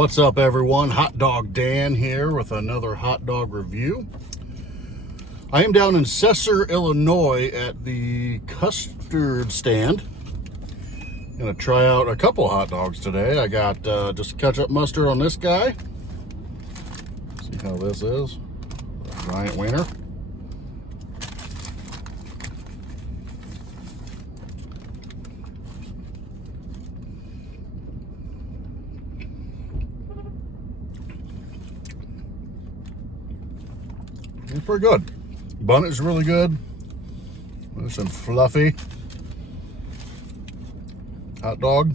What's up, everyone? Hot Dog Dan here with another hot dog review. I am down in Custard, Illinois at the Custard stand. Gonna try out a couple hot dogs today. I got just ketchup mustard on this guy. See how this is. A giant wiener. It's pretty good. Bun is really good. Nice and fluffy. Hot dog,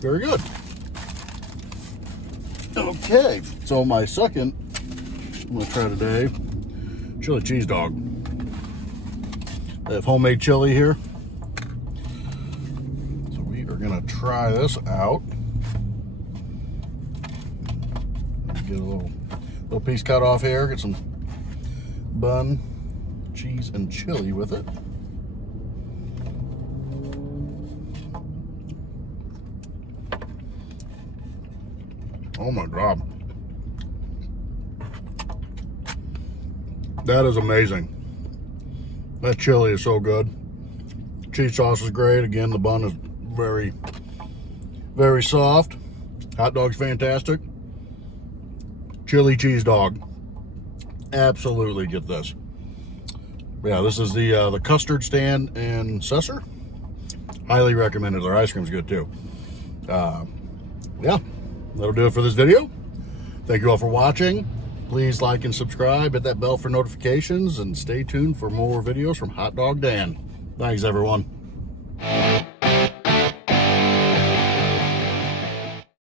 very good. Okay, so my second I'm gonna try today, chili cheese dog. They have homemade chili here. So we are gonna try this out. Get a little piece cut off here, get some bun, cheese, and chili with it. Oh my God. That is amazing. That chili is so good. Cheese sauce is great. Again, the bun is very, very soft. Hot dog's fantastic. Chili cheese dog. Absolutely get this. Yeah, this is the Custard stand in Custard. Highly recommended. Their ice cream's good too. Yeah, that'll do it for this video. Thank you all for watching. Please like and subscribe, hit that bell for notifications, and stay tuned for more videos from Hot Dog Dan. Thanks, everyone.